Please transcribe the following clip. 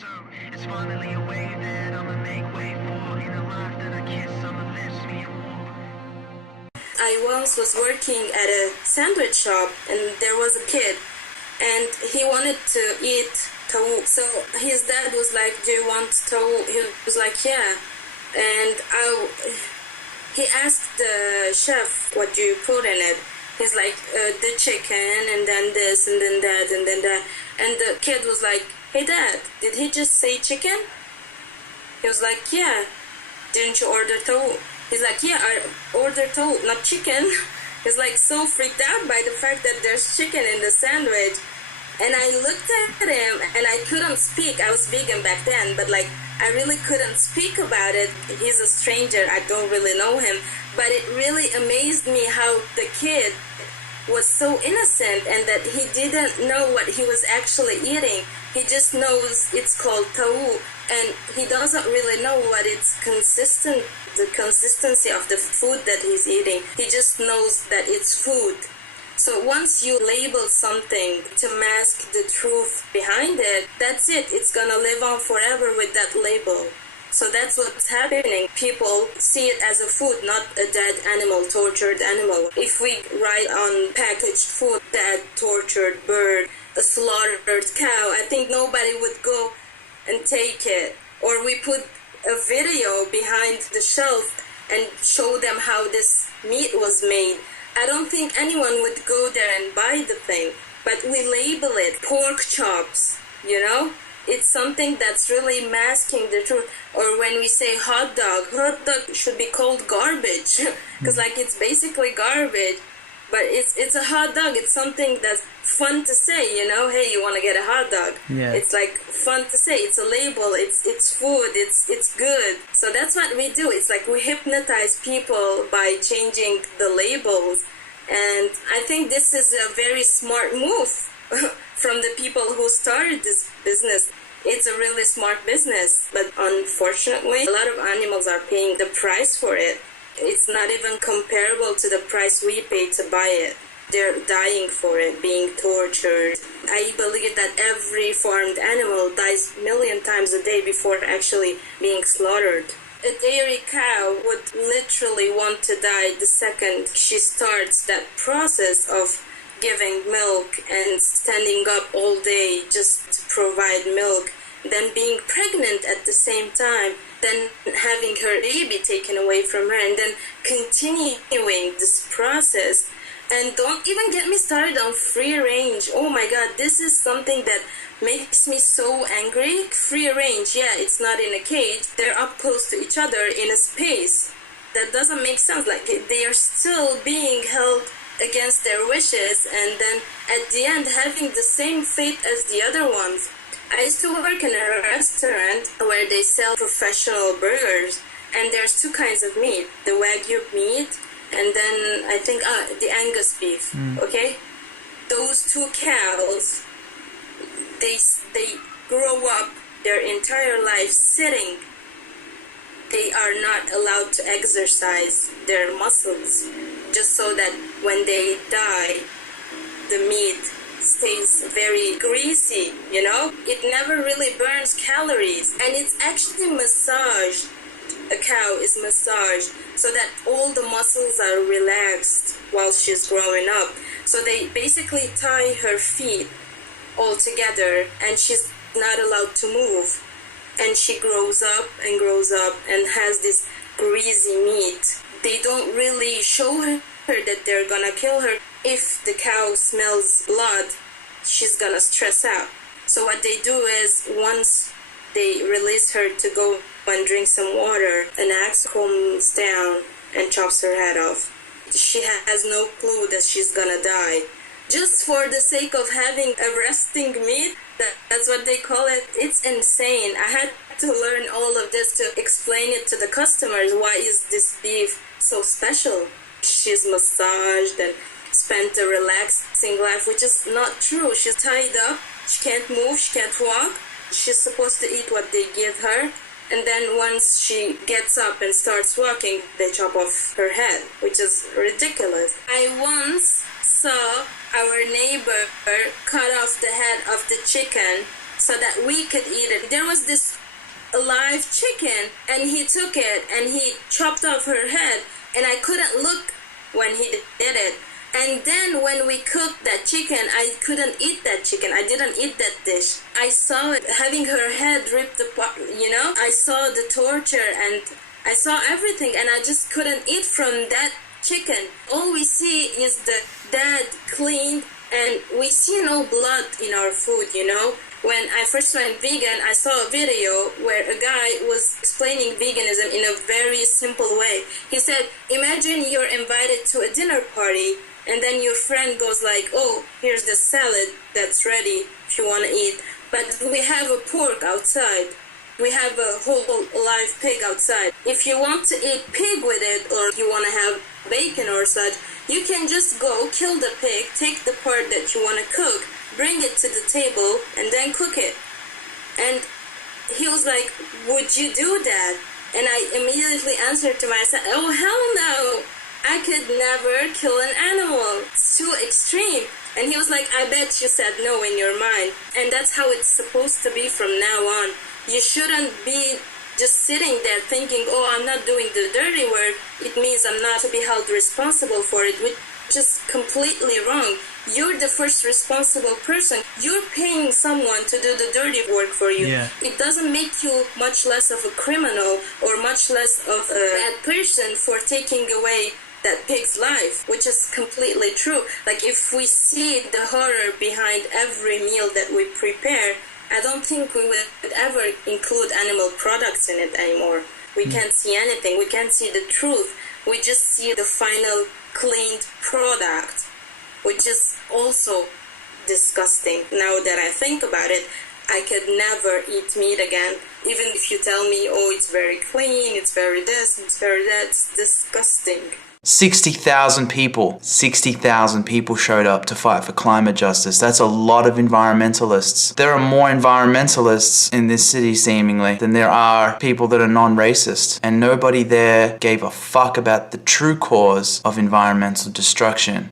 So it's finally a way that I'ma make way for. In a life that I kiss on the lips me and more. I once was working at a sandwich shop and there was a kid and he wanted to eat tawu. So his dad was like, "Do you want tawu?" He was like, "Yeah." And he asked the chef, "What do you put in it?" He's like, "The chicken and then this and then that and then that." And the kid was like, "Hey dad, did he just say chicken?" He was like, "Yeah." "Didn't you order tawu?" He's like, "Yeah, I ordered tawu, not chicken." He's like so freaked out by the fact that there's chicken in the sandwich. And I looked at him and I couldn't speak. I was vegan back then, but like I really couldn't speak about it. He's a stranger, I don't really know him. But it really amazed me how the kid was so innocent and that he didn't know what he was actually eating. He just knows it's called tawu and he doesn't really know what it's the consistency of the food that he's eating. He just knows that it's food. So once you label something to mask the truth behind it, that's it. It's gonna live on forever with that label. So that's what's happening. People see it as a food, not a dead animal, tortured animal. If we write on packaged food, dead, tortured bird, a slaughtered cow, I think nobody would go and take it. Or we put a video behind the shelf and show them how this meat was made. I don't think anyone would go there and buy the thing. But we label it pork chops, you know? It's something that's really masking the truth. Or when we say hot dog should be called garbage. Because like it's basically garbage. But it's a hot dog. It's something that's fun to say, you know? Hey, you want to get a hot dog? Yeah. It's like fun to say. It's a label. It's food. It's good. So that's what we do. It's like we hypnotize people by changing the labels. And I think this is a very smart move from the people who started this business. It's a really smart business. But unfortunately, a lot of animals are paying the price for it. It's not even comparable to the price we pay to buy it. They're dying for it, being tortured. I believe that every farmed animal dies a million times a day before actually being slaughtered. A dairy cow would literally want to die the second she starts that process of giving milk and standing up all day just to provide milk, then being pregnant at the same time, then having her baby taken away from her, and then continuing this process. And don't even get me started on free range. Oh my god, this is something that makes me so angry. Free range, yeah, it's not in a cage. They're up close to each other in a space. That doesn't make sense. Like, they are still being held against their wishes, and then at the end having the same fate as the other ones. I used to work in a restaurant where they sell professional burgers, and there's two kinds of meat. The Wagyu meat, and then I think the Angus beef, okay? Those two cows, they grow up their entire life sitting. They are not allowed to exercise their muscles, just so that when they die, the meat stays very greasy, you know? It never really burns calories, and it's actually massaged. A cow is massaged so that all the muscles are relaxed while she's growing up. So they basically tie her feet all together and she's not allowed to move. And she grows up and has this greasy meat. They don't really show her that they're gonna kill her. If the cow smells blood, she's gonna stress out. So what they do is, once they release her to go and drink some water, an axe comes down and chops her head off. She has no clue that she's gonna die. Just for the sake of having a resting meat, that's what they call it. It's insane. I had to learn all of this to explain it to the customers. Why is this beef so special? She's massaged and spent a relaxing life, which is not true. She's tied up, she can't move, she can't walk. She's supposed to eat what they give her, and then once she gets up and starts walking, they chop off her head, which is ridiculous. I once saw our neighbor cut off the head of the chicken so that we could eat it. There was this alive chicken, and he took it and he chopped off her head, and I couldn't look when he did it. And then when we cooked that chicken, I couldn't eat that chicken. I didn't eat that dish. I saw it having her head ripped apart, you know? I saw the torture and I saw everything, and I just couldn't eat from that chicken. All we see is the dead, cleaned, and we see no blood in our food, you know? When I first went vegan, I saw a video where a guy was explaining veganism in a very simple way. He said, imagine you're invited to a dinner party, and then your friend goes like, oh, here's the salad that's ready if you want to eat. But we have a pork outside. We have a whole live pig outside. If you want to eat pig with it, or you want to have bacon or such, you can just go kill the pig, take the part that you want to cook, bring it to the table, and then cook it. And he was like, would you do that? And I immediately answered to myself, oh, hell no. I could never kill an animal. It's too extreme. And he was like, I bet you said no in your mind. And that's how it's supposed to be from now on. You shouldn't be just sitting there thinking, oh, I'm not doing the dirty work. It means I'm not to be held responsible for it, which is completely wrong. You're the first responsible person. You're paying someone to do the dirty work for you. Yeah. It doesn't make you much less of a criminal or much less of a bad person for taking away that pig's life, which is completely true. Like, if we see the horror behind every meal that we prepare, I don't think we would ever include animal products in it anymore. We can't see anything. We can't see the truth. We just see the final cleaned product, which is also disgusting. Now that I think about it, I could never eat meat again. Even if you tell me, oh, it's very clean, it's very this, it's very that, it's disgusting. 60,000 people showed up to fight for climate justice. That's a lot of environmentalists. There are more environmentalists in this city, seemingly, than there are people that are non-racist. And nobody there gave a fuck about the true cause of environmental destruction.